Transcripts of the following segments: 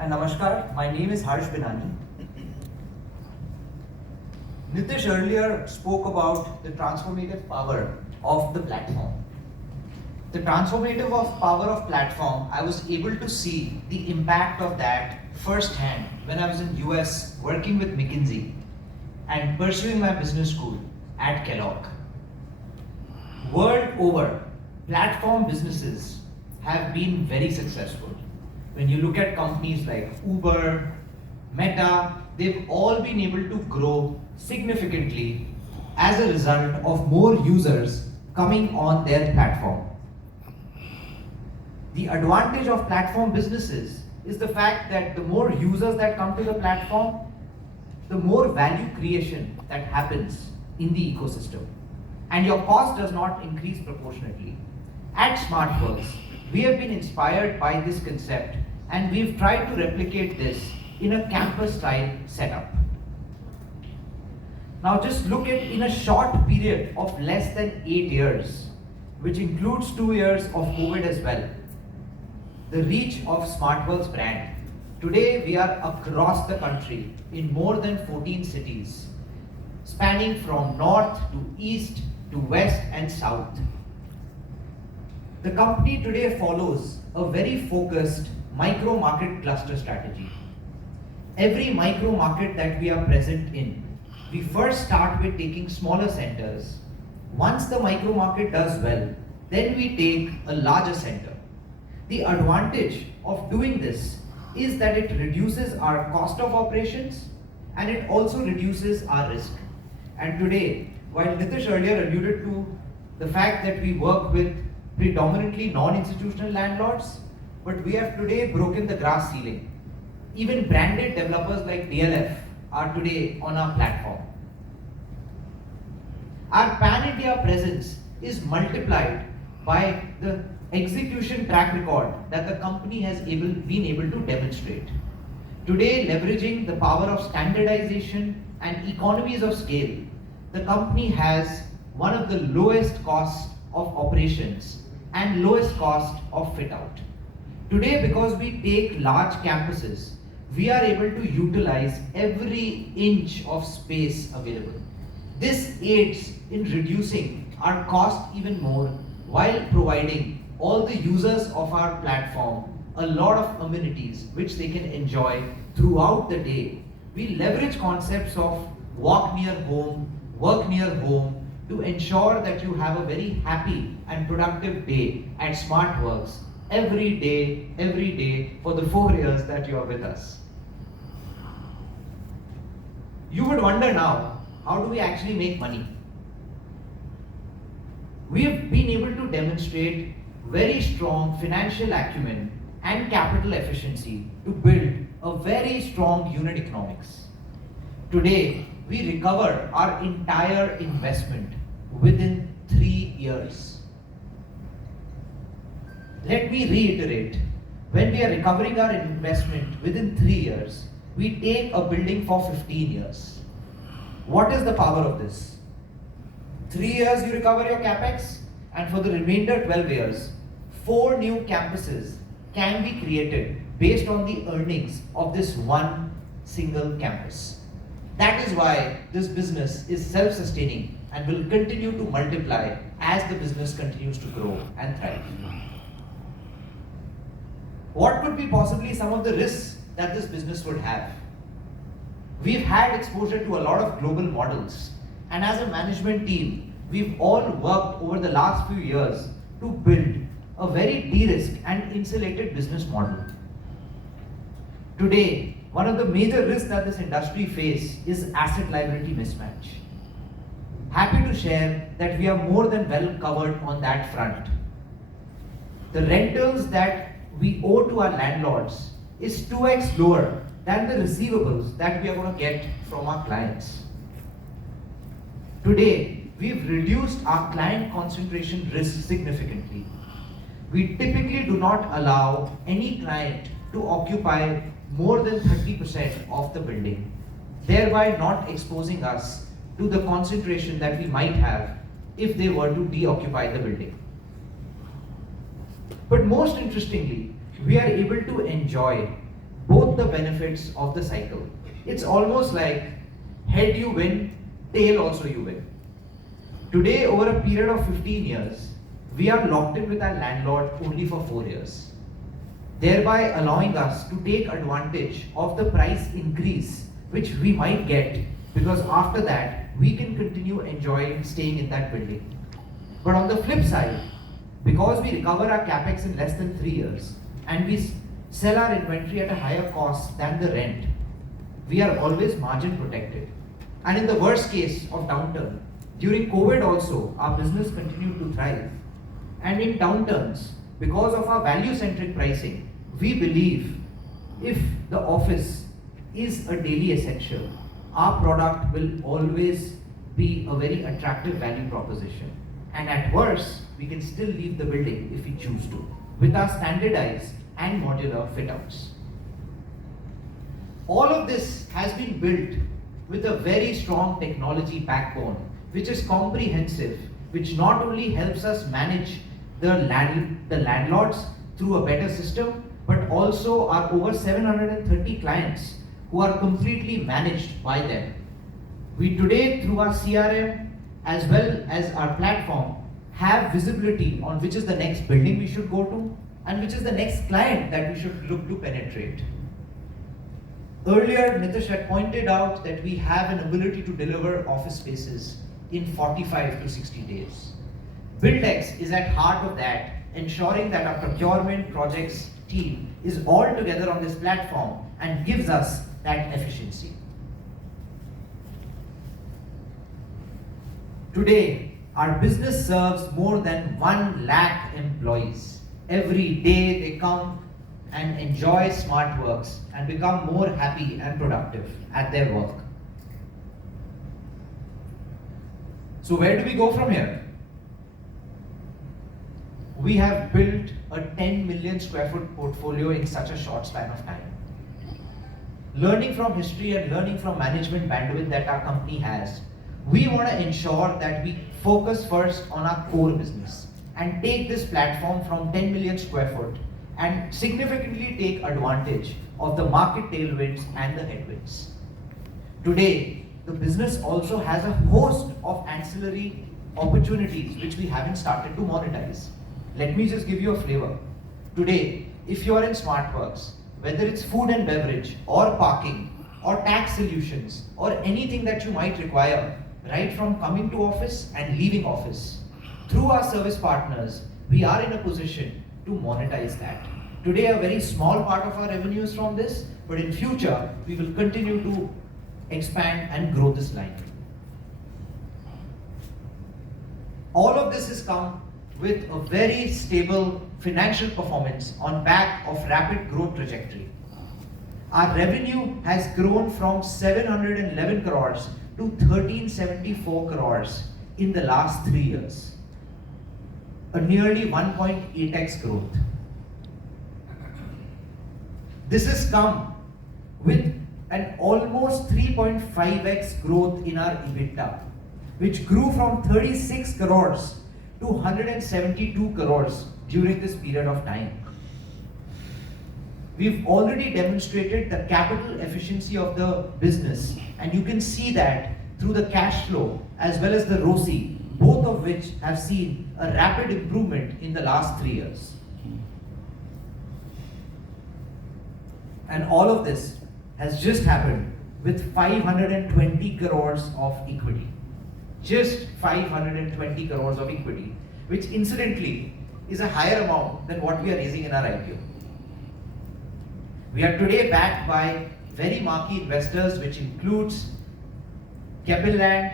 and Namaskar. My name is Harsh Binani. Nitish earlier spoke about the transformative power of the platform. The transformative power of platform, I was able to see the impact of that firsthand when I was in US working with McKinsey and pursuing my business school at Kellogg. World over, platform businesses have been very successful. When you look at companies like Uber, Meta, they've all been able to grow significantly as a result of more users coming on their platform. The advantage of platform businesses is the fact that the more users that come to the platform, the more value creation that happens in the ecosystem. And your cost does not increase proportionately. At SMARTWORKS, we have been inspired by this concept and we've tried to replicate this in a campus-style setup. Now just look at in a short period of less than 8 years, which includes 2 years of COVID as well, the reach of SmartWorks brand. Today we are across the country in more than 14 cities, spanning from north to east to west and south. The company today follows a very focused micro market cluster strategy. Every micro market that we are present in, we first start with taking smaller centers. Once the micro market does well, then we take a larger center. The advantage of doing this is that it reduces our cost of operations and it also reduces our risk. And today, while Nitish earlier alluded to the fact that we work with predominantly non-institutional landlords, but we have today broken the glass ceiling. Even branded developers like DLF are today on our platform. Our pan-India presence is multiplied by the execution track record that the company has been able to demonstrate. Today, leveraging the power of standardization and economies of scale, the company has one of the lowest costs of operations and lowest cost of fit out. Today, because we take large campuses, we are able to utilize every inch of space available. This aids in reducing our cost even more while providing all the users of our platform a lot of amenities which they can enjoy throughout the day. We leverage concepts of walk near home, work near home to ensure that you have a very happy and productive day at SmartWorks every day for the 4 years that you are with us. You would wonder now, how do we actually make money? We have been able to demonstrate very strong financial acumen and capital efficiency to build a very strong unit economics. Today, we recover our entire investment within 3 years. Let me reiterate, when we are recovering our investment within 3 years, we take a building for 15 years. What is the power of this? 3 years you recover your capex, and for the remainder 12 years, 4 new campuses can be created based on the earnings of this one single campus. That is why this business is self-sustaining and will continue to multiply as the business continues to grow and thrive. What could be possibly some of the risks that this business would have? We've had exposure to a lot of global models, and as a management team, we've all worked over the last few years to build a very de-risked and insulated business model. Today, one of the major risks that this industry faces is asset liability mismatch. Happy to share that we are more than well covered on that front. The rentals that we owe to our landlords is 2x lower than the receivables that we are going to get from our clients. Today, we've reduced our client concentration risk significantly. We typically do not allow any client to occupy more than 30% of the building, thereby not exposing us to the concentration that we might have if they were to deoccupy the building. But most interestingly, we are able to enjoy both the benefits of the cycle. It's almost like head you win, tail also you win. Today, over a period of 15 years, we are locked in with our landlord only for 4 years, thereby allowing us to take advantage of the price increase which we might get, because after that we can continue enjoying staying in that building. But on the flip side, because we recover our capex in less than 3 years and we sell our inventory at a higher cost than the rent, we are always margin protected. And in the worst case of downturn, during COVID also, our business continued to thrive. And in downturns, because of our value-centric pricing, we believe if the office is a daily essential, our product will always be a very attractive value proposition. And at worst, we can still leave the building if we choose to, with our standardized and modular fit-outs. All of this has been built with a very strong technology backbone, which is comprehensive, which not only helps us manage the landlords through a better system, but also our over 730 clients who are completely managed by them. We today, through our CRM as well as our platform, have visibility on which is the next building we should go to and which is the next client that we should look to penetrate. Earlier, Nitish had pointed out that we have an ability to deliver office spaces in 45 to 60 days. BuildX is at heart of that, ensuring that our procurement projects team is all together on this platform and gives us that efficiency. Today, our business serves more than 1 lakh employees. Every day they come and enjoy SMARTWORKS and become more happy and productive at their work. So where do we go from here? We have built a 10 million square foot portfolio in such a short span of time. Learning from history and learning from management bandwidth that our company has, we want to ensure that we focus first on our core business and take this platform from 10 million square foot and significantly take advantage of the market tailwinds and the headwinds. Today, the business also has a host of ancillary opportunities which we haven't started to monetize. Let me just give you a flavor. Today, if you are in SMARTWORKS, whether it's food and beverage or parking or tax solutions or anything that you might require, right from coming to office and leaving office, through our service partners, we are in a position to monetize that. Today, a very small part of our revenue is from this, but in future, we will continue to expand and grow this line. All of this has come with a very stable financial performance on back of rapid growth trajectory. Our revenue has grown from 711 crores to 1374 crores in the last 3 years, a nearly 1.8x growth. This has come with an almost 3.5x growth in our EBITDA, which grew from 36 crores to 172 crores during this period of time. We've already demonstrated the capital efficiency of the business, and you can see that through the cash flow as well as the ROCE, both of which have seen a rapid improvement in the last 3 years. And all of this has just happened with 520 crores of equity. Just 520 crores of equity, which incidentally is a higher amount than what we are raising in our IPO. We are today backed by very marquee investors, which includes Keppel Land,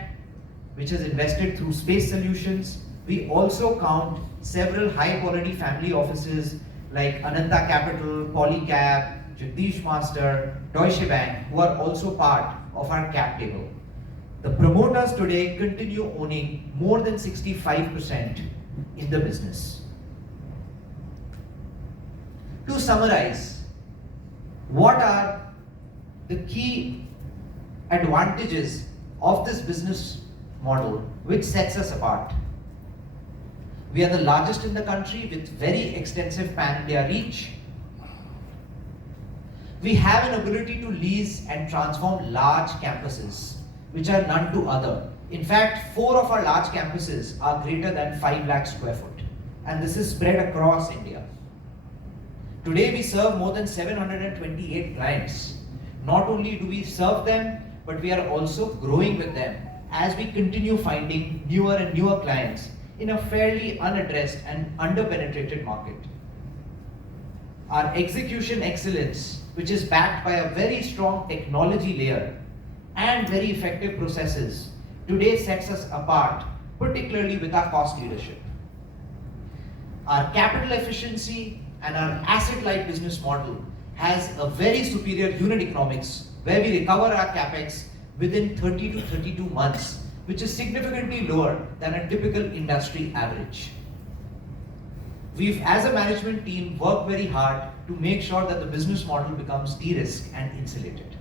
which has invested through Space Solutions. We also count several high quality family offices like Ananta Capital, Polycab, Jagdish Master, Deutsche Bank, who are also part of our cap table. The promoters today continue owning more than 65% in the business. To summarize, what are the key advantages of this business model which sets us apart? We are the largest in the country with very extensive pan-India reach. We have an ability to lease and transform large campuses, which are none to other. In fact, 4 of our large campuses are greater than 5 lakh square foot, and this is spread across India. Today we serve more than 728 clients. Not only do we serve them, but we are also growing with them as we continue finding newer and newer clients in a fairly unaddressed and underpenetrated market. Our execution excellence, which is backed by a very strong technology layer and very effective processes, today sets us apart, particularly with our cost leadership. Our capital efficiency and our asset-light business model has a very superior unit economics where we recover our capex within 30 to 32 months, which is significantly lower than a typical industry average. We've, as a management team, worked very hard to make sure that the business model becomes de-risked and insulated.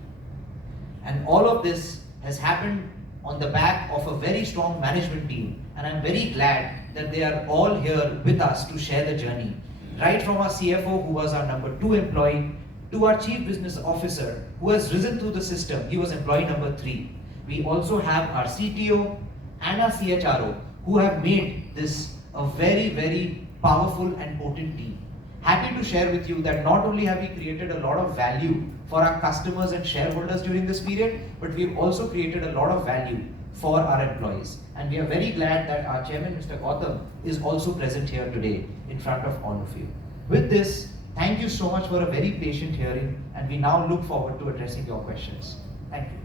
And all of this has happened on the back of a very strong management team, and I'm very glad that they are all here with us to share the journey. Right from our CFO, who was our number 2 employee, to our Chief Business Officer, who has risen through the system. He was employee number 3. We also have our CTO and our CHRO, who have made this a very, very powerful and potent team. Happy to share with you that not only have we created a lot of value for our customers and shareholders during this period, but we've also created a lot of value for our employees. And we are very glad that our chairman, Mr. Gautam, is also present here today in front of all of you. With this, thank you so much for a very patient hearing, and we now look forward to addressing your questions. Thank you.